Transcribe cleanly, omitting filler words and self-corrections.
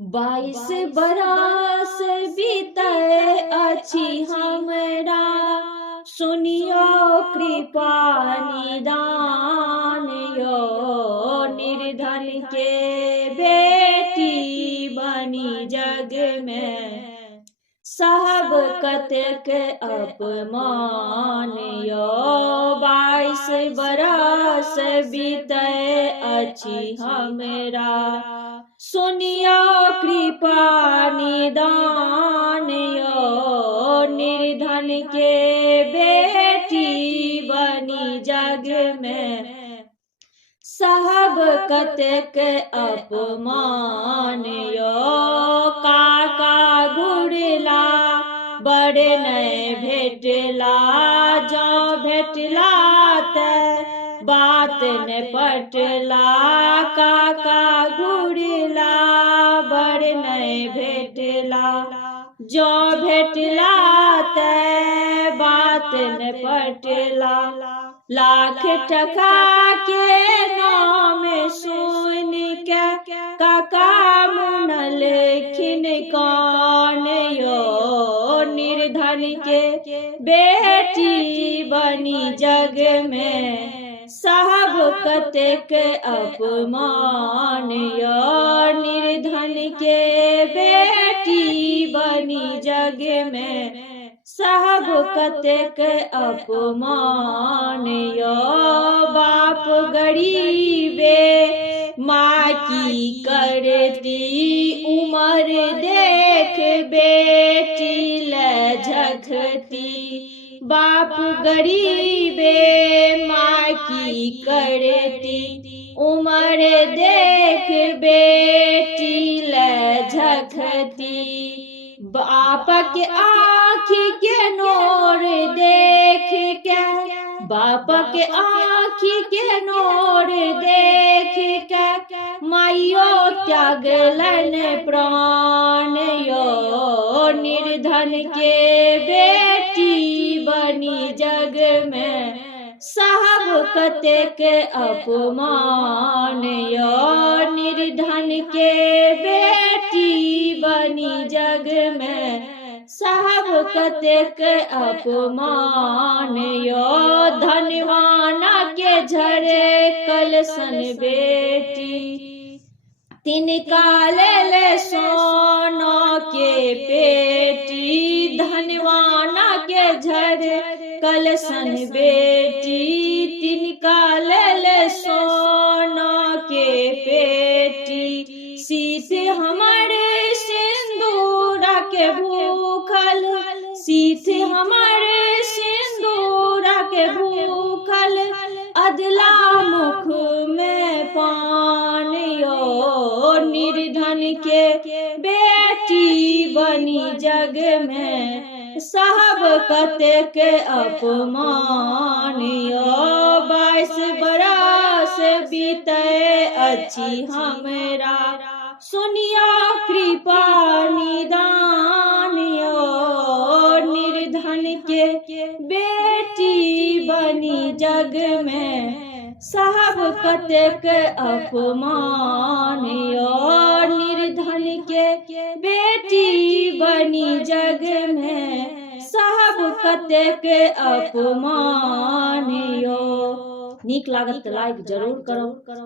22 बरस बीतै अछि हमरा, सुनियो कृपा निदान यो। निर्धन के बेटी बनी जग में, सहब कतेक अपमान यो। 22 बरस बीतै अछि हमरा, सुनियो कृपा निदान यो। निर्धन के बेटी बनी जग में, सहब कतेक अपमान यो। काका घुरला बड़ नहीं भेटला, जँ भेटला त बात न पटला। काका घुरला बड़ नहीं भेटला, जँ भेटला त बात न पटला। लाख टका के नाम सुन के काका मुनल खिन कान यो। निर्धन के बेटी बनी जग में, सहब कतेक अपमान यो। निर्धन के बेटी बनी जग में, सहब कतेक अपमान यो। बाप गरीबे माँ की करती, उमर देख बेटी लझकती। बाप गरीबे माँ की करती, उमर देख बेटी लझकती। बाप के आँखी के नोर देख के, बाप के आँखी के नोर देख के, माइयो त्यागलन प्राण यो। निर्धन के बेटी बनी जग में, सहब कतेक अपमान यो। निर्धन के बेटी बनी जग में, सहब कतेक अपमान यो। धनवाना के झरे कलसन बेटी, तिनका ले सोना के पेटी। धनवाना के झरे कलसन बेटी, तिनका ले सोना के पेटी। शीश हमारे सिंदूरा के भूखल, शीश हमारे सिंदूरा के भूखल, अदला मुख में पान यो। निर्धन के बेटी बनी जग में, सहब कतेक अपमान यो। 22 बरस बीतै अछि हमरा, सुनियो कृपा निदान यो। निर्धन के बेटी बनी जग में, सहब कतेक अपमान यो। निर्धन के बेटी बनी जग में, सहब कतेक अपमान यो। नीक लागत त लाइक जरूर करो।